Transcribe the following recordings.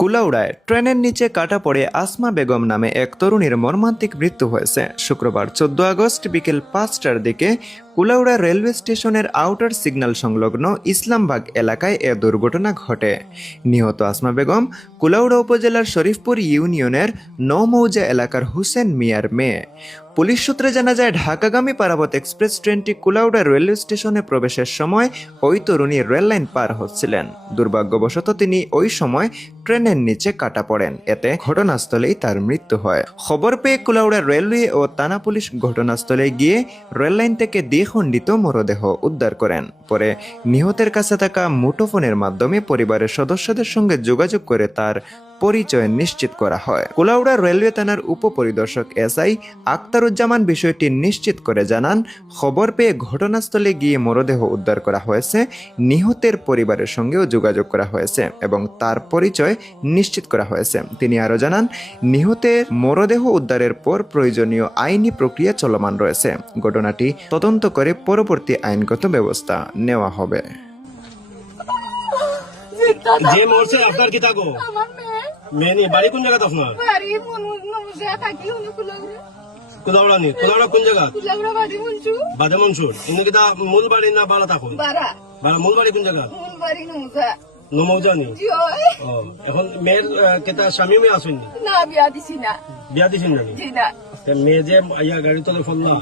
কুলাউড়ায় ট্রেনের নিচে কাটা পড়ে আসমা বেগম নামে এক তরুণীর মর্মান্তিক মৃত্যু হয়েছে। শুক্রবার 14 আগস্ট বিকেল 5টার দিকে কুলাউড়া রেলওয়ে স্টেশনের আউটার সিগন্যাল সংলগ্ন ইসলামবাগ এলাকায় এ দুর্ঘটনা ঘটে। নিহত আসমা বেগম কুলাউড়া উপজেলার শরীফপুর ইউনিয়নের নৌমৌজা এলাকার হুসেন মিয়ার মেয়ে। পুলিশ সূত্রে জানা যায়, ঢাকাগামী পারাবত এক্সপ্রেস ট্রেনটি কুলাউড়া রেলওয়ে স্টেশনে প্রবেশের সময় ওই তরুণী রেললাইন পার হচ্ছিলেন। দুর্ভাগ্যবশত তিনি ওই সময় ট্রেনের নিচে কাটা পড়েন। এতে ঘটনাস্থলেই তার মৃত্যু হয়। খবর পেয়ে কুলাউড়া রেলওয়ে ও থানা পুলিশ ঘটনাস্থলে গিয়ে রেললাইন থেকে দ্বিখণ্ডিত মরদেহ উদ্ধার করেন। পরে নিহতের কাছে থাকা মুঠোফোনের মাধ্যমে পরিবারের সদস্যদের সঙ্গে যোগাযোগ করে তার পরিচয় নিশ্চিত করা হয়। কুলাউড়া রেলওয়ে থানার উপপরিদর্শক এসআই আক্তারুজ্জামান বিষয়টি নিশ্চিত করে জানান, খবর পেয়ে ঘটনাস্থলে গিয়ে মরদেহ উদ্ধার করা হয়েছে। নিহতের পরিবারের সঙ্গেও যোগাযোগ করা হয়েছে এবং তার পরিচয় নিশ্চিত করা হয়েছে। তিনি আরও জানান, নিহতের মরদেহ উদ্ধারের পর প্রয়োজনীয় আইনি প্রক্রিয়া চলমান রয়েছে। ঘটনাটি তদন্ত করে পরবর্তী আইনগত ব্যবস্থা নেওয়া হবে। যে মরছে আপনার কি থাকো মেয়ে বাড়ি কোন জায়গা আপনার? কুলাউড়া নি কুলাউড়া কোন জায়গা? বাদে মনসুর। ইনি কিতা মূল বাড়ি না বালা থাকো? মূল বাড়ি কোন জায়গা? নমৌজা নি। এখন মেয়ের কেতা স্বামী মেয়ে আসেননি? না, বিয়া দিছি না। বিয়া দিছেন না? মেয়ে যে ইয়া গাড়ি তলে ফেললা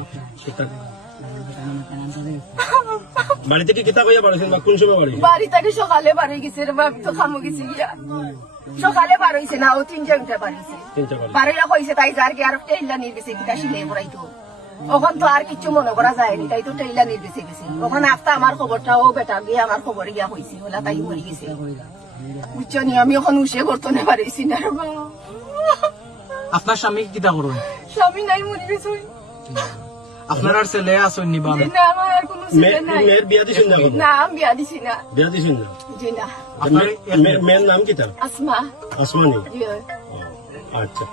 বাড়ি থেকে কিতা কইয়া বাড়িছেন বা কোন সময় বাড়ি? বাড়ি থেকে সকালে বাড়ি গেছে রে বাপ, তো খামো গেছি গিয়া সকালে বার হইছে না, ও 3টা উঠে বাড়িছে। বাড়িরা কইছে তাই যার কি আর টেইলা নিয়ে গেছে কিতা শিলে পড়াইতো। ওখান তো আর কিছু মনে করা যায়নি, তাই তো টেইলা নিয়ে গেছে। ওখানে আফতা আমার খবরটা ও বেটা গিয়ে আমার খবর গিয়া হইছে, ওলা তাই মরে গেছে। বুঝছো নি, আমি এখন উঠে করতে না পারিছি না। আপনার স্বামী কিতা করুন? স্বামী নাই, মরে গেছে। আপনার আর ছেলে আসেন নি? বাবা না, আমার আর কোনো ছেলে নাই। মেয়ের বিয়া দিছেন না? না, আমি বিয়া দিছি না। বিয়া দিছেন না? জি না। মেয়ের নাম কিতা? আসমা। আসমা নি? জি। আচ্ছা।